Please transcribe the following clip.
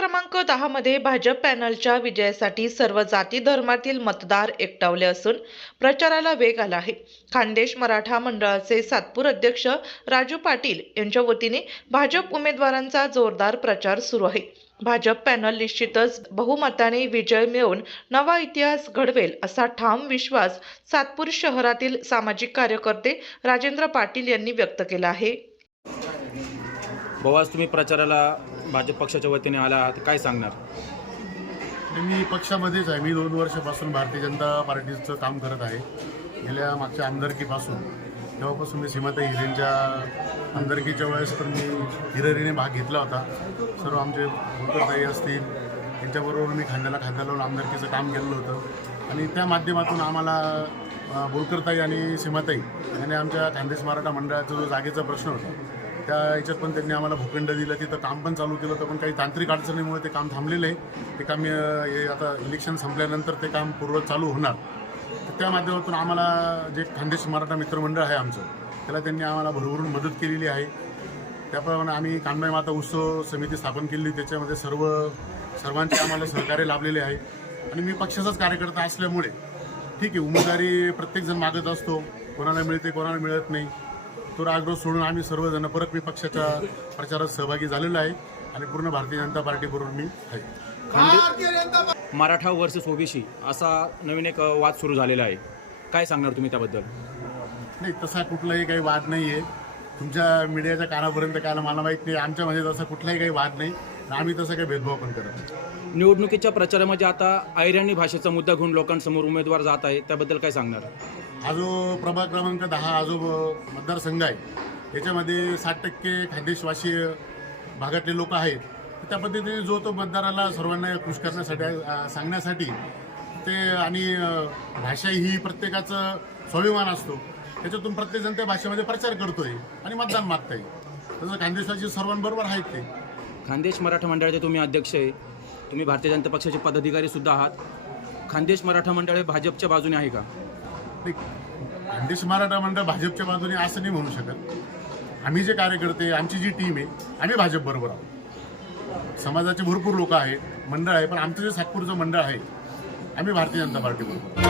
क्रमांक दहा मध्ये भाजप पॅनलच्या विजयासाठी सर्व जाती धर्मातील मतदार एकटावले असून प्रचाराला वेग आला आहे. खानदेश मराठा मंडळाचे सातपूर अध्यक्ष राजू पाटील यांच्या वतीने भाजप उमेदवारांचा जोरदार प्रचार सुरू आहे. भाजप पॅनल निश्चितच बहुमताने विजय मिळवून नवा इतिहास घडवेल असा ठाम विश्वास सातपूर शहरातील सामाजिक कार्यकर्ते राजेंद्र पाटील यांनी व्यक्त केला आहे. भाऊ आज तुम्ही प्रचाराला भाजप पक्षाच्या वतीने आला आहात काय सांगणार? मी पक्षामध्येच आहे. मी दोन वर्षापासून भारतीय जनता पार्टीचं काम करत आहे. गेल्या मागच्या आमदारकीपासून. तेव्हापासून मी सीमाताई हिरेंच्या आमदारकीच्या वेळेस पण मी हिरेरीने भाग घेतला होता. सर्व आमचे भूतरताई असतील यांच्याबरोबर मी खांद्याला खांदा लावून आमदारकीचं काम केलेलं होतं. आणि त्या माध्यमातून आम्हाला बोलकरताई आणि सीमाताई यांनी आमच्या खानदेश मराठा मंडळाचा जो जागेचा प्रश्न होता त्या याच्यात पण त्यांनी आम्हाला भूखंड दिलं. तिथं काम पण चालू केलं होतं पण काही तांत्रिक अडचणीमुळे ते काम थांबलेलं आहे. ते काम हे आता इलेक्शन संपल्यानंतर ते काम पूर्व चालू होणार. तर त्या माध्यमातून आम्हाला जे खानदेश मराठा मित्रमंडळ आहे आमचं त्याला त्यांनी आम्हाला भरभरून मदत केलेली आहे. त्याप्रमाणे आम्ही कानबाई माता उत्सव समिती स्थापन केली. त्याच्यामध्ये सर्व सर्वांचे आम्हाला सहकार्य लाभलेले आहे. आणि मी पक्षाचाच कार्यकर्ता असल्यामुळे ठीक आहे उमेदवारी प्रत्येकजण मागत असतो. कोणाला मिळते कोणाला मिळत नाही. तो रागरोज सोडून आम्ही सर्वजण परत मी पक्षाच्या प्रचारात सहभागी झालेलो आहे आणि पूर्ण भारतीय जनता पार्टीबरोबर मी आहे. मराठा वर्सेस ओबीसी असा नवीन एक वाद सुरू झालेला आहे. काय सांगणार तुम्ही त्याबद्दल? नाही तसा कुठलाही काही वाद नाही आहे तुमच्या मीडियाच्या कानापर्यंत काय मला माहीत नाही. आमच्यामध्ये तसा कुठलाही काही वाद नाही. आम्ही तसा काही भेदभाव पण करत नाही. निवडणुकीच्या प्रचारामध्ये आता ऐराणी भाषेचा मुद्दा घेऊन लोकांसमोर उमेदवार जात आहे. त्याबद्दल काय सांगणार? हा जो प्रभाग क्रमांक दहा हा जो मतदारसंघ आहे. त्याच्यामध्ये साठ टक्के खानदेशवासीय भागातले लोक आहेत. त्या पद्धतीने जो तो मतदाराला सर्वांना खुश करण्यासाठी सांगण्यासाठी ते आणि भाषा ही प्रत्येकाचं स्वाभिमान असतो. त्याच्यातून प्रत्येकजण त्या भाषेमध्ये प्रचार करतोय आणि मतदान मागताय. तसं खानदेशवासी सर्वांबरोबर आहेत ते. खानदेश मराठा मंडळाचे तुम्ही अध्यक्ष आहे. तुम्ही भारतीय जनता पक्षाचे पदाधिकारी सुद्धा आहात. खानदेश मराठा मंडळ हे भाजपच्या बाजूने आहे का? नाही, खानदेश मराठा मंडळ भाजपच्या बाजूने असं नाही म्हणू शकत. आम्ही जे कार्यकर्ते आमची जी टीम आहे आम्ही भाजप बरोबर आहोत. समाजाचे भरपूर लोक आहेत मंडळ आहे पण आमचं जे सातपूरचं मंडळ आहे आम्ही भारतीय जनता पार्टी बरोबर